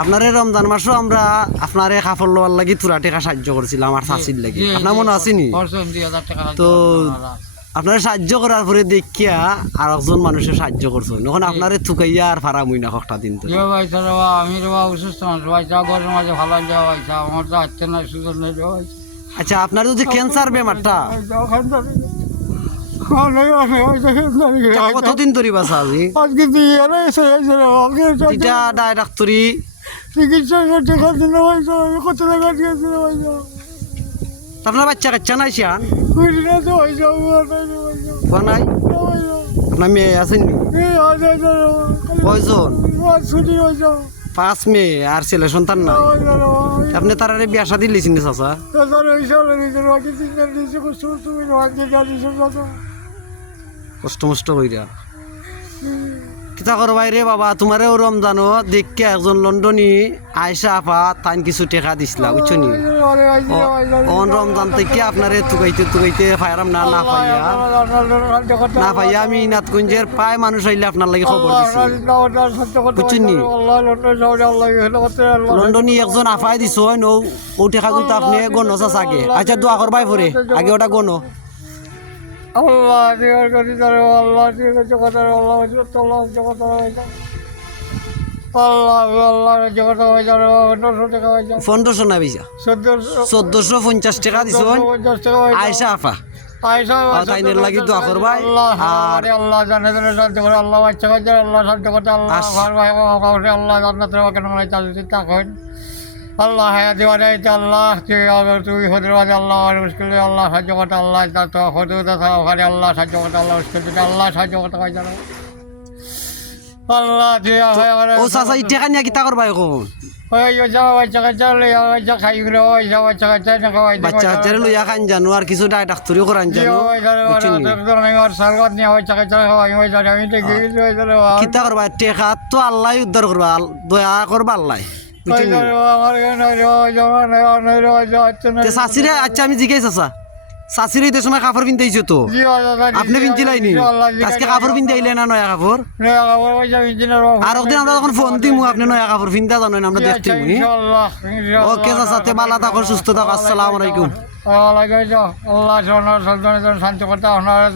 আপনার রমজান মাসও আমরা আপনার কাপড় লোয়ার লাগি তুরা টেকা সাহায্য করছিলাম আমার শাশির লাগি। আপনার মনে আসেনি হাজার টাকা তো আপনারা সাহায্য করার পরে দেখিয়া আর একজন মানুষের সাহায্য করছ। এখন আপনারে থুকাইয়া আর ফারা মুই না কটা দিন তো। যে ভাইসা রেবা আমি অসুস্থ মানুষ ভাইসা ঘরের মাঝে ভালো দেওয়া আমার তো আসছে না সুযোগ নেই আচ্ছা আপনার যদি ক্যান্সার বেমারটা? কতদিন ধরে বাসা আজি আজকে ডাক্তরি চিকিৎসা করতে না ভাইসা কত টাকা দিয়েছে ভাইসা আপনার বাচ্চা কাচ্চা নাই সিয়ান কুড়ি না তো কোয়া নাই আপনার মেয়ে আছেন নি? কয়জন পাঁচ মেয়ে আর ছেলে সন্তান নাই আপনি তার বিয়া শাদি লিছেন চাচা কষ্ট মষ্ট কইরা কিতা করো বাইরে বাবা তোমারও রমজানো দেখকে একজন লন্ডনী আয়সা আপা, তাইন কিছু টেকা দিছিলা বুঝছ নি? অন রমজান থেকে আপনারে তুকাইতে তুকাইতে ফায়ারাম না না পাইয়া না পাইয়া আমি নাথকুঞ্জের প্রায় মানুষ আইলে আপনার লাগে খবর দিছি। বুঝছেন লন্ডনী একজন আফাই দিছ ও ও টেকা কিন্তু আপনি গণ চাগে আচ্ছা দোয়া করবাই পরে আগে ওটা গণ। আল্লাহ দিগার করি তারে আল্লাহ আল্লাহ আল্লাহ জগত আল্লাহ আল্লাহ জগত যাবে নশো টাকা যাবে পনেরোশো না বিজা চোদ্দশো পঞ্চাশ টাকা দিছ? আয়সা আফা। তাইনের লাগি দোয়া করবাই। আল্লাহ আর- আর আল্লাহ জানে জানে শান্ত করে আল্লাহ বাচ্চা আল্লাহ শান্ত করতে আল্লাহ আল্লাহ জান্নাত রে কেন চালু চিন্তা করেন। আল্লাহ হ্যাঁ দেওয়া আল্লাহ তুই পারে আল্লাহ আর মুশকিল আল্লাহ সাহায্য করতে আল্লাহ তা তো হতে আল্লাহ সাহায্য করতে আল্লাহ মুশকিল আল্লাহ সাহায্য করতে হয় জানো আল্লাহ তুই হয় আমার ও চাচা ই টেকা নিয়ে কিতা করবাই এখন ওই ওই বাচ্চা খাই গেলে ওই না খাওয়াই বাচ্চা কাচ্চারে লইয়া খান জানো আর কিছু ডাই ডাক্তরি করান জানো বুঝছেন নি? কিতা করবা? টেকা তো আল্লাহ উদ্ধার করবা আল- দয়া করবা আল্লাহ। বুঝছেন নি? তে শাশিরে আচ্ছা আমি জিজ্ঞাসা চাচা শাশিরে এই সময় কাপড় পিন্ধাইছো তো আপনি আজকে কাপড় পিন্ধে আইলে না নয়া কাপড় আর একদিন আমরা যখন ফোন দিমু আপনি নয়া কাপড় পিন্ধা জানো না আমরা দেখতে ওকে চাচা তে বালা থাকো সুস্থ থাকো আসসালামু আলাইকুম আল্লাহ শান্তি করতে আপনার